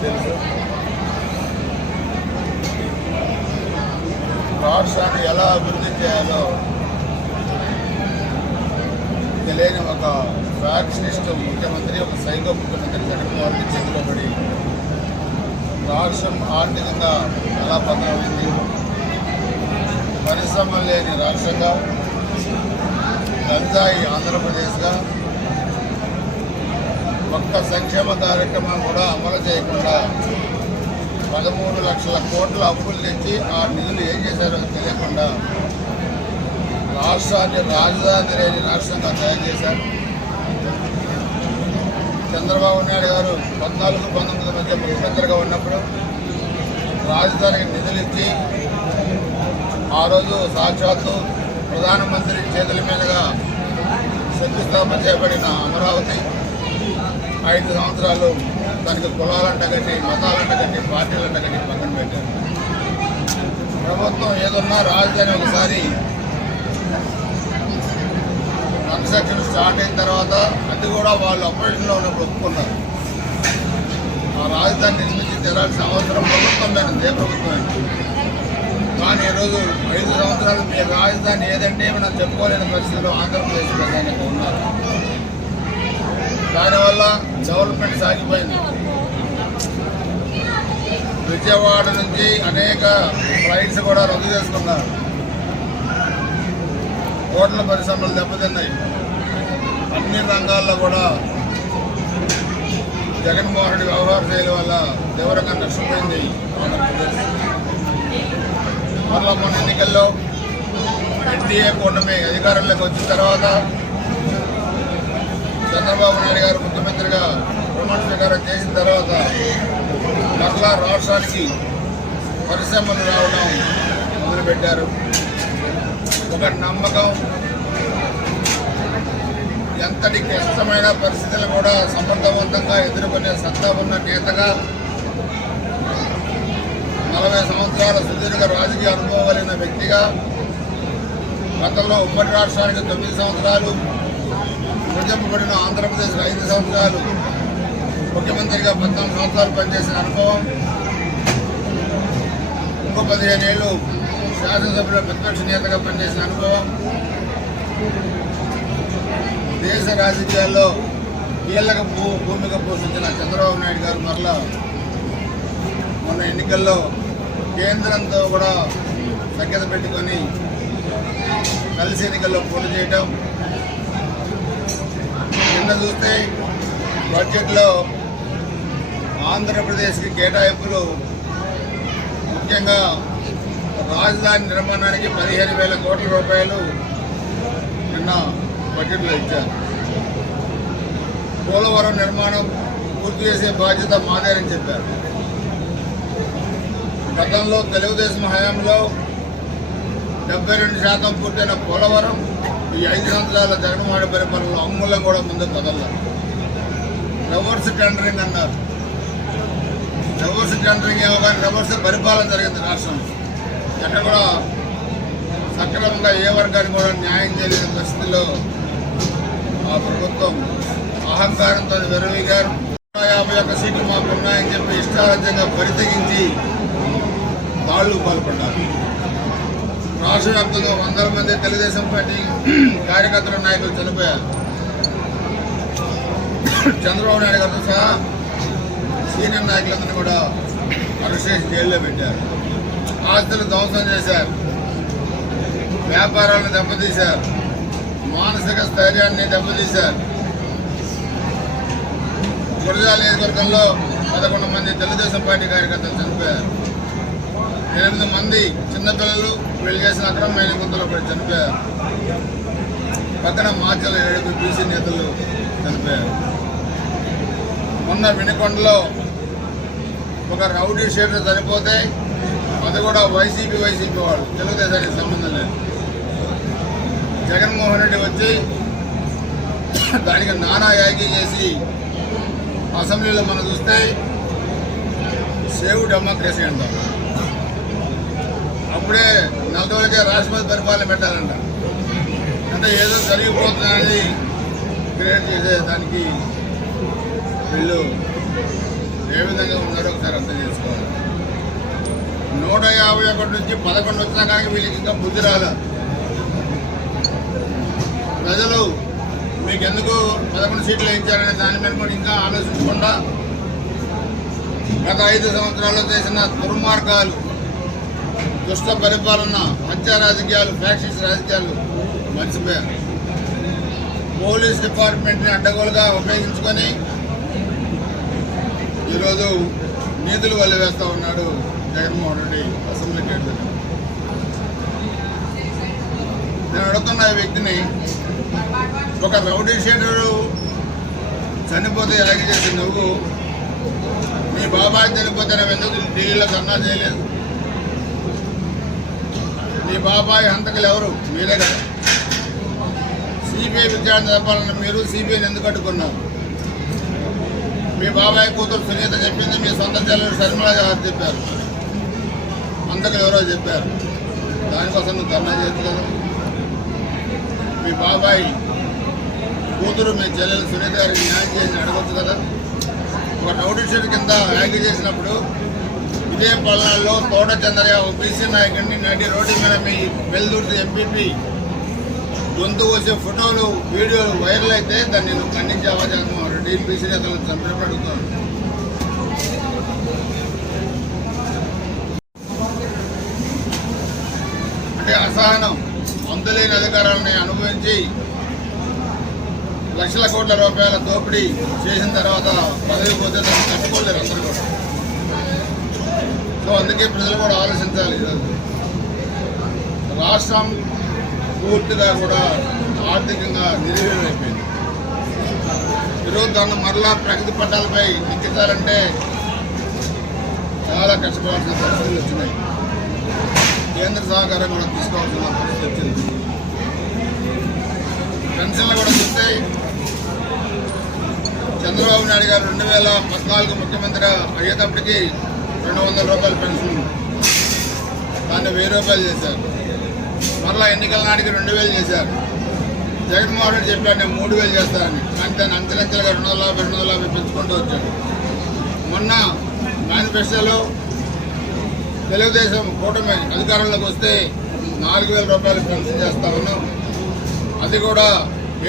తెలుసు. రాష్ట్రాన్ని ఎలా అభివృద్ధి చేయాలో తెలియని ఒక ఫ్యాక్షనిస్ట్ ముఖ్యమంత్రి ఒక సైకో ముఖ్యమంత్రి జగన్మోహన్ రెడ్డి చేతిలో పడి రాష్ట్రం ఆర్థికంగా ఎలా పతనమైంది పరిశ్రమలు లేని రాష్ట్రంగా గంజాయి ఆంధ్రప్రదేశ్గా ఒక్క సంక్షేమ కార్యక్రమం కూడా అమలు చేయకుండా పదమూడు లక్షల కోట్ల అప్పులు తెచ్చి ఆ నిధులు ఏం చేశారో తెలియకుండా రాష్ట్రాన్ని రాజధాని లేని రాష్ట్రంగా తయారు చేశారు. చంద్రబాబు నాయుడు గారు పద్నాలుగు పంతొమ్మిది మధ్య ముఖ్యమంత్రిగా ఉన్నప్పుడు రాజధానికి నిధులు ఇచ్చి ఆ రోజు సాక్షాత్తు ప్రధానమంత్రి చేతుల మీదుగా శంకుస్థాపన చేపడిన అమరావతి ఐదు సంవత్సరాలు దానికి కులాలంట కట్టి మతాలంట కట్టి పార్టీలంట కట్టి పక్కన పెట్టారు. ప్రభుత్వం ఏదన్నా రాజధాని ఒకసారి కన్స్ట్రక్షన్ స్టార్ట్ అయిన తర్వాత అది కూడా వాళ్ళు ఆపరేషన్లో ఉన్నప్పుడు ఒప్పుకున్నారు. ఆ రాజధాని నిర్మించి తెరాల్సిన అవసరం ప్రభుత్వం లేదు ఏ ప్రభుత్వం కానీ ఈరోజు ఐదు సంవత్సరాలు మీ రాజధాని ఏదంటే మనం చెప్పుకోలేని పరిస్థితిలో ఆంధ్రప్రదేశ్ ప్రధానంగా ఉన్నారు. దానివల్ల డెవలప్మెంట్ సాగిపోయింది. విజయవాడ నుంచి అనేక ఫ్లైట్స్ కూడా రద్దు చేసుకున్నారు. హోటల్ పరిశ్రమలు దెబ్బతిన్నాయి. అన్ని రంగాల్లో కూడా జగన్మోహన్ రెడ్డి వ్యవహార శైలి వల్ల తీవ్రంగా నష్టపోయింది. ఆంధ్రప్రదేశ్ మరలా మొన్న ఎన్నికల్లో ఎన్డీఏ కూటమి అధికారంలోకి వచ్చిన తర్వాత చంద్రబాబు నాయుడు గారు ముఖ్యమంత్రిగా ప్రమాణ స్వీకారం చేసిన తర్వాత మరలా రాష్ట్రానికి పరిశ్రమలు రావడం మొదలుపెట్టారు. ఒక నమ్మకం ఎంతటి క్లిష్టమైన పరిస్థితులు కూడా సమర్థవంతంగా ఎదుర్కొనే సత్తా ఉన్న నేతగా నలభై సంవత్సరాల సుదీర్ఘ రాజకీయ అనుభవం కలిగిన వ్యక్తిగా గతంలో ఉమ్మడి రాష్ట్రానికి తొమ్మిది సంవత్సరాలు విభజింపబడిన ఆంధ్రప్రదేశ్ ఐదు సంవత్సరాలు ముఖ్యమంత్రిగా పద్నాలుగు సంవత్సరాలు పనిచేసిన అనుభవం. ఇంకో పదిహేను ఏళ్ళు శాసనసభలో ప్రతిపక్ష నేతగా పనిచేసిన అనుభవం. దేశ రాజకీయాల్లో కీలక భూ భూమిక పోషించిన చంద్రబాబు నాయుడు గారు మరలా మొన్న ఎన్నికల్లో కేంద్రంతో కూడా సఖ్యత పెట్టుకొని కలిసి ఎన్నికల్లో పోటీ చేయటం. నిన్న చూస్తే బడ్జెట్లో ఆంధ్రప్రదేశ్కి కేటాయింపులు ముఖ్యంగా రాజధాని నిర్మాణానికి పదిహేను వేల కోట్ల రూపాయలు నిన్న బడ్జెట్లో ఇచ్చారు. పోలవరం నిర్మాణం పూర్తి చేసే బాధ్యత మాదేనని చెప్పారు. గతంలో తెలుగుదేశం హయాంలో డెబ్బై రెండు శాతం పూర్తయిన పోలవరం ఈ ఐదు సంవత్సరాల జగన్మోహన్ పరిపాలనలో అమూల్యం కూడా ముందు కదలలేదు రివర్స్ టెండరింగ్ అన్నారు. రివర్స్ టెండరింగ్ ఏమో కానీ రివర్స్ పరిపాలన జరిగింది రాష్ట్రంలో. ఎక్కడ కూడా సక్రమంగా ఏ వర్గానికి కూడా న్యాయం చేయలేని పరిస్థితిలో ఆ ప్రభుత్వం అహంకారంతో విరవి గారు యాభై ఒక్క సీట్లు మాకు ఉన్నాయని చెప్పి ఇష్టారాజ్యంగా పరితగించి వాళ్ళు పాల్పడ్డారు. రాష్ట్ర వ్యాప్తంగా వందల మంది తెలుగుదేశం పార్టీ కార్యకర్తల నాయకులు చనిపోయారు. చంద్రబాబు నాయుడు గారితో సహా సీనియర్ నాయకులందరినీ కూడా అరెస్ట్ చేసి జైల్లో పెట్టారు. ఆస్తులు ధ్వంసం చేశారు. వ్యాపారాలను దెబ్బతీశారు. మానసిక స్థైర్యాన్ని దెబ్బతీశారు. గురజాల నియోజకవర్గంలో పదకొండు మంది తెలుగుదేశం పార్టీ కార్యకర్తలు చనిపోయారు. ఎనిమిది మంది చిన్నపిల్లలు పెళ్ళి చేసిన అక్రమ గుంతలో కూడా చనిపోయారు. పక్కన మార్చల ఏడుగురు బీసీ నేతలు చనిపోయారు. మొన్న వినుకొండలో ఒక రౌడీ షీటర్ చనిపోతే అది కూడా వైసీపీ వైసీపీ వాళ్ళు. తెలుగుదేశానికి సంబంధం లేదు. జగన్మోహన్ రెడ్డి వచ్చి దానికి నానా యాగి చేసి అసెంబ్లీలో మనం చూస్తే సేవ్ డెమోక్రసీ అంటారు. ఇప్పుడే నెల రోజులకే రాష్ట్రపతి పరిపాలన పెట్టాలంట. అంటే ఏదో జరిగిపోతుందని క్రియేట్ చేసే దానికి వీళ్ళు ఏ విధంగా ఉన్నారో ఒకసారి అర్థం చేసుకోవాలి. నూట యాభై ఒకటి నుంచి పదకొండు వచ్చినా కానీ వీళ్ళకి ఇంకా బుద్ధి రాలేదు ప్రజలు మీకు ఎందుకు పదకొండు సీట్లు ఇచ్చారనే దాని మీద కూడా ఇంకా ఆలోచించకుండా గత ఐదు సంవత్సరాల్లో చేసిన దుర్మార్గాలు దుష్ట పరిపాలన హత్య రాజకీయాలు ఫ్యాక్షన్స్ రాజకీయాలు మర్చిపోయారు. పోలీస్ డిపార్ట్మెంట్ని అడ్డగోలుగా ఉపయోగించుకొని ఈరోజు నీతులు వల్ల వేస్తా ఉన్నాడు జగన్మోహన్ రెడ్డి అసెంబ్లీ గేట్ నేను అడుగుతున్న వ్యక్తిని ఒక రౌడీ షీటరు చనిపోతే ఎలాగే చేసి నువ్వు? మీ బాబాయ్ చనిపోతే నువ్వు ఎందుకు ఢిల్లీలో ధర్నా చేయలేదు? మీ బాబాయ్ హంతకులు ఎవరు? మీరే కదా. సిబిఐ విచారణ చెప్పాలని మీరు సిబిఐని ఎందుకు అడ్డుకున్నారు? మీ బాబాయ్ కూతురు సునీత చెప్పింది మీ సొంత చెల్లెలు శర్మిల గారు చెప్పారు. హంతకులు ఎవరో చెప్పారు. దానికోసం నువ్వు ధర్నా చేయొచ్చు కదా. మీ బాబాయ్ కూతురు మీ చెల్లెలు సునీత గారికి న్యాయం చేసి అడగొచ్చు కదా. ఒక నోటీషర్ కింద యాగి చేసినప్పుడు ఇదే పల్నాడులో తోట చంద్రయ్య ఒక బీసీ నాయకుడిని నటి రోడ్డు మీద మీ వెల్దుర్తి ఎంపీపీ గొంతు వచ్చే ఫోటోలు వీడియోలు వైరల్ అయితే దాన్ని నేను ఖండించే అవకాశం రెడ్డి? బీసీ నేతలను చంపినప్పుడు అంటే అసహనం అంతులేని అధికారాలని అనుభవించి లక్షల కోట్ల రూపాయల దోపిడీ చేసిన తర్వాత పదవి పోతే దాన్ని తట్టుకోలేరు అందరూ కూడా. సో అందుకే ప్రజలు కూడా ఆలోచించాలి. రాష్ట్రం పూర్తిగా కూడా ఆర్థికంగా నిర్వీర్యమైపోయింది. ఈరోజు దాన్ని మరలా ప్రగతి పట్టాలపై ఎక్కించాలంటే చాలా కష్టపడాల్సిన పరిస్థితులు వచ్చినాయి. కేంద్ర సహకారం కూడా తీసుకోవాల్సిన పరిస్థితి వచ్చింది. పెన్షన్లు కూడా చూస్తే చంద్రబాబు నాయుడు గారు రెండు వేల పద్నాలుగు ముఖ్యమంత్రి అయ్యేటప్పటికీ రెండు వందల రూపాయలు పెన్షన్ దాన్ని వెయ్యి రూపాయలు చేశారు. మరలా ఎన్నికల నాటికి రెండు వేలు చేశారు. జగన్మోహన్ రెడ్డి చెప్పాడు నేను మూడు వేలు చేస్తానని కానీ దాన్ని అంచెలంచెలుగా రెండు వందల యాభై రెండు వందల యాభై పెంచుకుంటూ వచ్చాడు. మొన్న మేనిఫెస్టోలో తెలుగుదేశం కూటమి అధికారంలోకి వస్తే నాలుగు వేల రూపాయలు పెన్షన్ చేస్తా ఉన్నాం. అది కూడా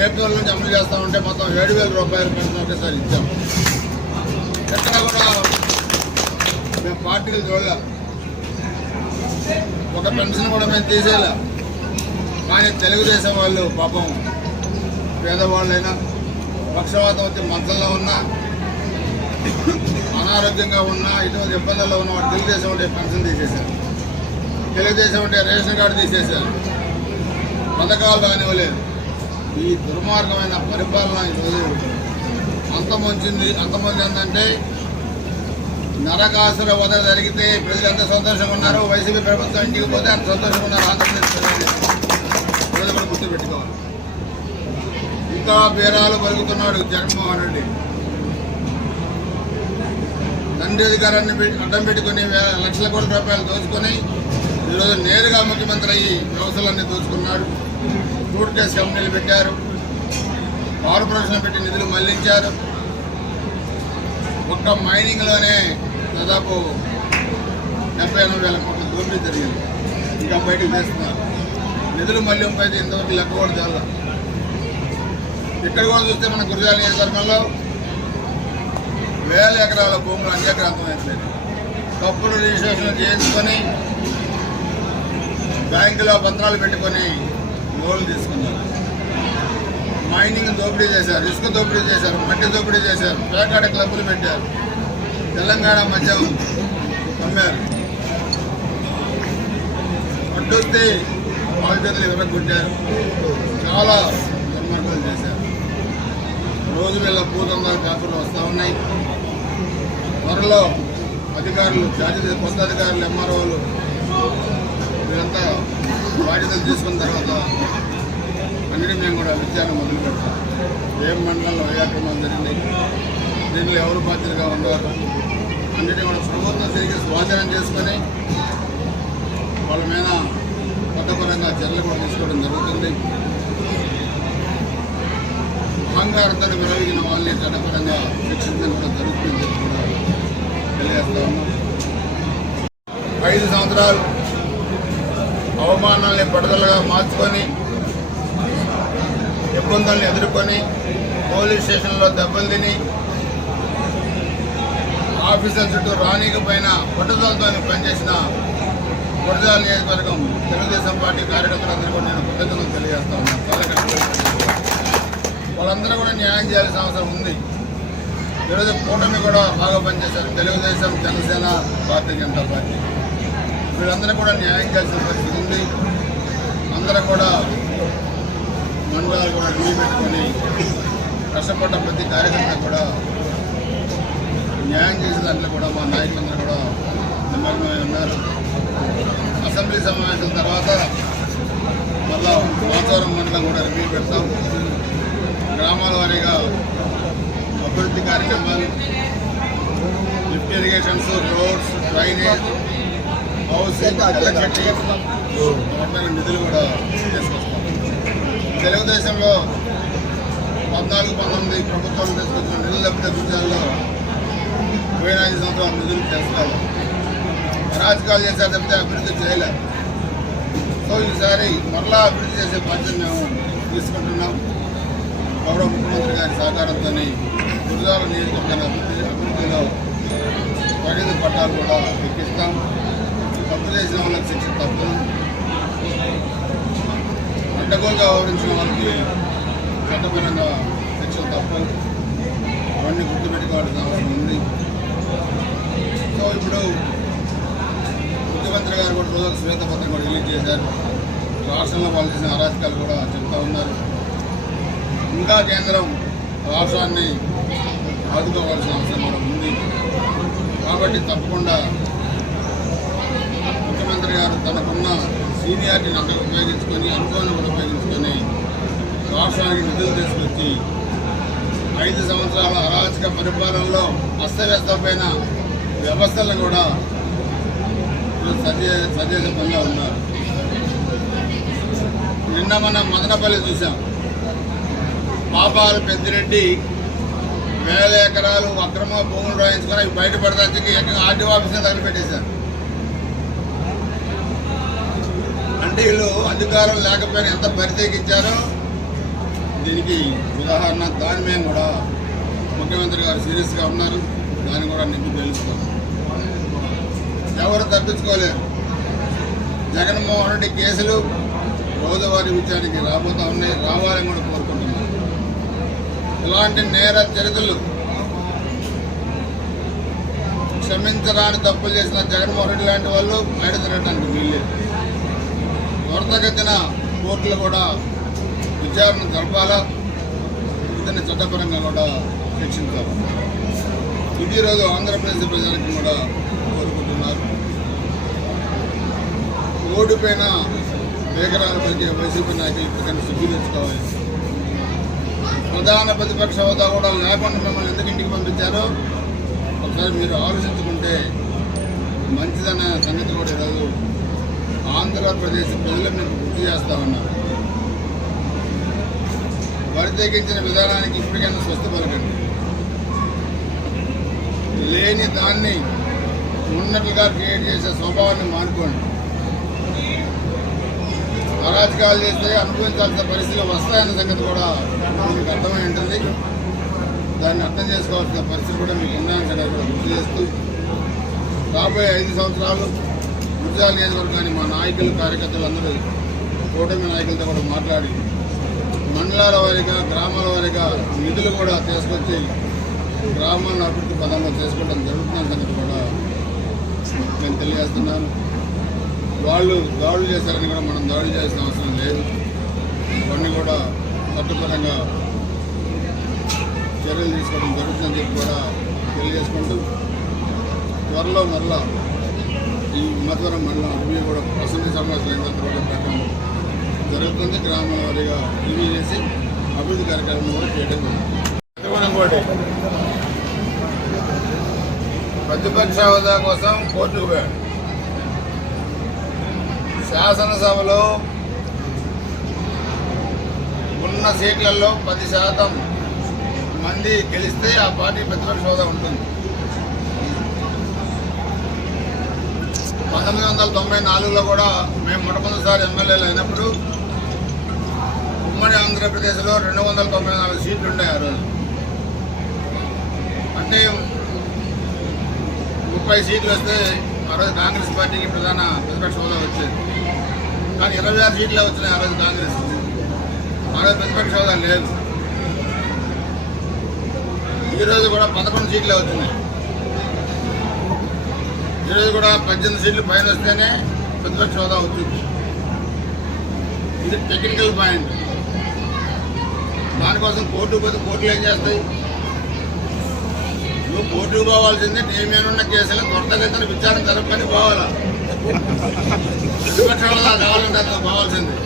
ఏప్రిల్ నుంచి అమలు చేస్తామంటే మొత్తం ఏడు వేల రూపాయల పెన్షన్ ఒకేసారి ఇచ్చాం. ఎక్కడ కూడా మేము పార్టీలు చూడలే. ఒక పెన్షన్ కూడా మేము తీసేలా కానీ తెలుగుదేశం వాళ్ళు పాపం పేదవాళ్ళైనా పక్షవాతం వచ్చి మంచంలో ఉన్నా అనారోగ్యంగా ఉన్నా ఇటువంటి ఇబ్బందుల్లో ఉన్న వాడు తెలుగుదేశం ఉంటే పెన్షన్ తీసేశారు. తెలుగుదేశం ఉంటే రేషన్ కార్డు తీసేశారు. పథకాలు రానివ్వలేదు. ఈ దుర్మార్గమైన పరిపాలన ఈరోజు అంత అంతమంది ఏంటంటే నరకాసుర వద జరిగితే ప్రజలు ఎంత సంతోషంగా ఉన్నారు వైసీపీ ప్రభుత్వం ఇంటికి పోతే అంత సంతోషంగా ఉన్నారు. ఆంధ్రప్రదేశ్ ప్రజలు. కూడా గుర్తుపెట్టుకోవాలి ఇంకా బీరాలు పలుకుతున్నాడు జగన్మోహన్ రెడ్డి. తండ్రి అధికారాన్ని పెట్టి- అడ్డం పెట్టుకుని వేల లక్షల కోట్ల రూపాయలు దోచుకొని ఈరోజు నేరుగా ముఖ్యమంత్రి అయ్యి వ్యవస్థలన్నీ దోచుకున్నాడు. ఫ్రూట్ కేస్ కంపెనీలు పెట్టారు కార్పొరేషన్ పెట్టి నిధులు మళ్ళించారు. ఒక్క మైనింగ్లోనే దాదాపు డెబ్బై ఎనభై వేల కోట్ల దోపిడీ జరిగింది. ఇంకా బయటకు చేస్తున్నారు. నిధులు మళ్ళింపు అయితే ఇంతవరకు లెక్క కూడా చాలా ఇక్కడ కూడా చూస్తే మన గురజాల నియోజకవర్గంలో వేల ఎకరాల భూములు అన్యక్రాంతమైపోయింది తప్పులు రిజిస్ట్రేషన్ చేయించుకొని బ్యాంకులో పత్రాలు పెట్టుకొని లోన్లు తీసుకున్నారు. మైనింగ్ దోపిడీ చేశారు ఇసుక దోపిడీ చేశారు మట్టి దోపిడీ చేశారు పేకాట క్లబ్బులు పెట్టారు. తెలంగాణ మద్యం అమ్మారు అడ్డొస్తే బాధితులు చేతులు చాలా దుర్మార్గాలు చేశారు. రోజు వీళ్ళ పూతందాలు పేపర్లు వస్తూ ఉన్నాయి. త్వరలో అధికారులు జాతీయ కొత్త అధికారులు ఎంఆర్ఓలు వీరంతా బాధ్యతలు తీసుకున్న తర్వాత అన్నిటి మేము కూడా విచారణ మొదలు పెడతాం ఏం మండలంలో ఏ అక్రమం జరిగింది దీనిలో ఎవరు బాధ్యతగా ఉన్నారు అన్నిటి కూడా ప్రభుత్వం తిరిగి స్వాధీనం చేసుకొని వాళ్ళ మీద చట్టపరంగా చర్యలు కూడా తీసుకోవడం జరుగుతుంది. అహంకారంతో విరవిగిన వాళ్ళని చట్టపరంగా శిక్షించడం కూడా జరుగుతుంది కూడా తెలియజేస్తా ఐదు సంవత్సరాలు అవమానాల్ని పడదలుగా మార్చుకొని ఇబ్బందుల్ని ఎదుర్కొని పోలీస్ స్టేషన్లో దెబ్బలు తిని ఆఫీసర్ చుట్టూ రానికపోయిన పట్టుదలతో పనిచేసిన గురజాల నియోజకవర్గం తెలుగుదేశం పార్టీ కార్యకర్తలందరూ కూడా నేను కృతజ్ఞతలు తెలియజేస్తా ఉన్నాను వాళ్ళందరూ కూడా న్యాయం చేయాల్సిన అవసరం ఉంది. ఈరోజు కూటమి కూడా బాగా పనిచేశారు. తెలుగుదేశం జనసేన భారతీయ జనతా పార్టీ. వీళ్ళందరూ కూడా న్యాయం చేయాల్సిన పరిస్థితి ఉంది. అందరూ కూడా మండలాలు కూడా రివ్యూ పెట్టుకొని కష్టపడ్డ ప్రతి కార్యకర్త కూడా న్యాయం చేసే దాంట్లో కూడా మా నాయకులందరూ కూడా నిమగ్నమై ఉన్నారు. అసెంబ్లీ సమావేశం తర్వాత మళ్ళా మాచవరం మండలం కూడా రివ్యూ పెడతాం. గ్రామాల వారీగా అభివృద్ధి కార్యక్రమాలు lift irrigations roads drainage housing electricity మొత్తం నిధులు కూడా తీసుకొస్తాం. తెలుగుదేశంలో పద్నాలుగు పంతొమ్మిది ప్రభుత్వాలు తీసుకొచ్చిన నిధులు తప్పితే గుజరాల్లో పోయిన ఐదు సంవత్సరాలు నిధులు తెస్తారు అరాజకాలు చేసే తప్పితే అభివృద్ధి చేయలేదు సో ఈసారి మరలా అభివృద్ధి చేసే బాధ్యత మేము తీసుకుంటున్నాం. గౌరవ ముఖ్యమంత్రి గారి సహకారంతో గురుదాల నియోజకవర్గ అభివృద్ధి అభివృద్ధిలో ప్రగతి పట్టాలు కూడా ఎక్కిస్తాం. తప్పు చేసిన వాళ్ళకి శిక్ష తప్పదు. అడ్డగోలుగా వ్యవహరించిన వాళ్ళకి చట్టపరంగా శిక్ష తప్పదు. అవన్నీ గుర్తుపెట్టుకోవాల్సిన అవసరం ఉంది. సో ఇప్పుడు ముఖ్యమంత్రి గారు కూడా రోజు శ్వేతపత్రం కూడా రిలీజ్ చేశారు. రాష్ట్రంలో వాళ్ళు చేసిన అరాచకాలు కూడా చెప్తా ఉన్నారు. ఇంకా కేంద్రం రాష్ట్రాన్ని ఆదుకోవాల్సిన అవసరం కూడా ఉంది. కాబట్టి తప్పకుండా ముఖ్యమంత్రి గారు తనకున్న సీనియారిటీని అంతా ఉపయోగించుకొని అనుభవాన్ని కూడా ఉపయోగించుకొని రాష్ట్రానికి నిధులు తీసుకొచ్చి ఐదు సంవత్సరాల అరాచక పరిపాలనలో అస్తవ్యస్తమైన వ్యవస్థలను కూడా సజే ఉన్నారు. నిన్న మనం మదనపల్లి చూసాం పాపాలు పెద్దిరెడ్డి వేల ఎకరాలు అక్రమ భూములు రాయించుకొని అవి ఎక్కడ ఏకంగా ఆర్డీఓ ఆఫీస్ని తగలపెట్టేశారు అంటే వీళ్ళు అధికారం లేకపోయినా ఎంత పరితెగించారో దీనికి ఉదాహరణ దాని మీద కూడా ముఖ్యమంత్రి గారు సీరియస్గా ఉన్నారు. దాన్ని కూడా నీకు తెలుసుకోవాలి. ఎవరు తప్పించుకోలేరు. జగన్మోహన్ రెడ్డి కేసులు రోజువారీ విచారణకి రాబోతా ఉన్నాయి. రావాలని కూడా కోరుకుంటున్నాను. ఇలాంటి నేర చరిత్రలు క్షమించరాని తప్పులు చేసిన జగన్మోహన్ రెడ్డి లాంటి వాళ్ళు బయట తిరగడానికి వీల్లేదు త్వరతగతిన కోర్టులు కూడా విచారణ జరపాలా? ఇతన్ని చట్టపరంగా కూడా శిక్షించాలి? ఇది ఈరోజు ఆంధ్రప్రదేశ్ ప్రజలకి కూడా కోరుకుంటున్నారు. ఓడిపోయిన వేగరాల ప్రతి వైసీపీ నాయకులు ఇప్పటికైనా శుద్ధి తెచ్చుకోవాలి. ప్రధాన ప్రతిపక్ష హోదా కూడా లేకుండా మిమ్మల్ని ఎందుకు ఇంటికి పంపించారో? ఒకసారి మీరు ఆలోచించుకుంటే మంచిదన్న సంగతి కూడా ఈరోజు ఆంధ్రప్రదేశ్ ప్రజలు మేము గుర్తు చేస్తా ఉన్నారు. వరితెగించిన విధానానికి ఇప్పటికైనా స్వస్థ పలకండి లేని దాన్ని ఉన్నట్లుగా క్రియేట్ చేసే స్వభావాన్ని మానుకోండి. అరాజకాలు చేస్తే అనుభవించాల్సిన పరిస్థితులు వస్తాయన్న సంగతి కూడా మీకు అర్థమై ఉంటుంది. దాన్ని అర్థం చేసుకోవాల్సిన పరిస్థితి కూడా మీకు ఉన్నాయని సంగతి కూడా గుర్తు చేస్తూ రాబోయే ఐదు సంవత్సరాలు గుజరాల్ నియోజకవర్గాన్ని మా నాయకులు కార్యకర్తలు అందరూ కూటమి నాయకులతో కూడా మాట్లాడి మండలాల వారీగా గ్రామాల వారీగా నిధులు కూడా తీసుకొచ్చి గ్రామాలను అభివృద్ధి పదంలో చేసుకోవడం జరుగుతున్న సంగతి కూడా నేను తెలియజేస్తున్నాను. వాళ్ళు దాడులు చేశారని కూడా మనం దాడులు చేయాల్సిన అవసరం లేదు. కొన్ని కూడా చట్టపరంగా చర్యలు తీసుకోవడం జరుగుతుందని చెప్పి కూడా తెలియజేసుకుంటూ త్వరలో మరలా ఈ మధ్వరం మండలం అభివృద్ధి కూడా అసెంబ్లీ సమావేశం అయిన కూడా జరుగుతుంది. గ్రామాల వారిగా రివ్యూ చేసి అభివృద్ధి కార్యక్రమం కూడా చేయడం జరుగుతుంది. ఇంకోటి ప్రతిపక్ష హోదా కోసం కోర్టుకు పోయాడు. శాసనసభలో ఉన్న సీట్లలో పది శాతం మంది గెలిస్తే ఆ పార్టీ ప్రతిపక్ష హోదా ఉంటుంది. పంతొమ్మిది వందల తొంభై నాలుగులో కూడా మేము మొట్టమొదటిసారి ఎమ్మెల్యేలు అయినప్పుడు ఉమ్మడి ఆంధ్రప్రదేశ్లో రెండు వందల తొంభై నాలుగు సీట్లు ఉన్నాయి ఆ రోజు. అంటే ముప్పై సీట్లు వస్తే ఆ రోజు కాంగ్రెస్ పార్టీకి ప్రధాన ప్రతిపక్ష హోదా వచ్చేది. కానీ ఇరవై ఆరు సీట్లే వచ్చినాయి ఆ రోజు కాంగ్రెస్. ఆ రోజు ప్రతిపక్ష హోదా లేదు. ఈరోజు కూడా పదకొండు సీట్లే వచ్చినాయి. ఈరోజు కూడా పద్దెనిమిది సీట్లు పైన వస్తేనే ప్రతిపక్ష హోదా వచ్చింది. ఇది టెక్నికల్ పాయింట్. దానికోసం కోర్టు పోతే కోర్టులు ఏం చేస్తాయి? నువ్వు కోర్టుకు పోవాల్సిందే నేమేనున్న ఉన్న కేసులు త్వరతగతిన విచారణ జరపని పోవాలా? ప్రతిపక్షాల కావాలంటే అంత పోవాల్సిందే.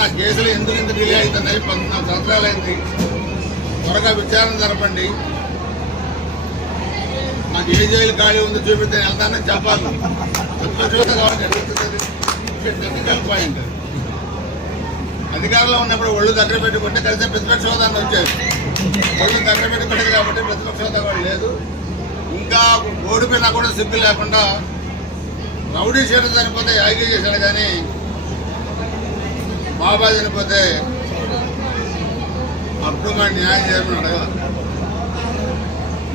నా కేసులు ఎందుకు ఇంత డిలే అవుతున్నాయి? పద్నాలుగు సంవత్సరాలు అయింది. త్వరగా విచారణ జరపండి. నాకు ఏ జైలు ఖాళీ ఉంది చూపిస్తే వెళ్తానని చెప్పాలి. ప్రతిపక్ష కావాలంటే టెక్నికల్ పాయింట్. అధికారంలో ఉన్నప్పుడు ఒళ్ళు దగ్గర పెట్టుకుంటే కలిసి ప్రతిపక్ష హోదాన్ని వచ్చేది ఒళ్ళు దగ్గర పెట్టుకోలేదు కాబట్టి ప్రతిపక్ష హోదా కూడా లేదు. ఇంకా ఓడిపోయినా కూడా సిగ్గు లేకుండా రౌడీ చేయడం చనిపోతే యాగి చేశాడు కానీ బాబా చనిపోతే అప్పుడు మా న్యాయం చేయమని అడగాలి.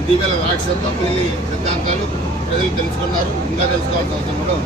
ఇటీవల రాక్షస పెళ్ళి సిద్ధాంతాలు ప్రజలు తెలుసుకున్నారు. ఇంకా తెలుసుకోవాల్సిన అవసరం కూడా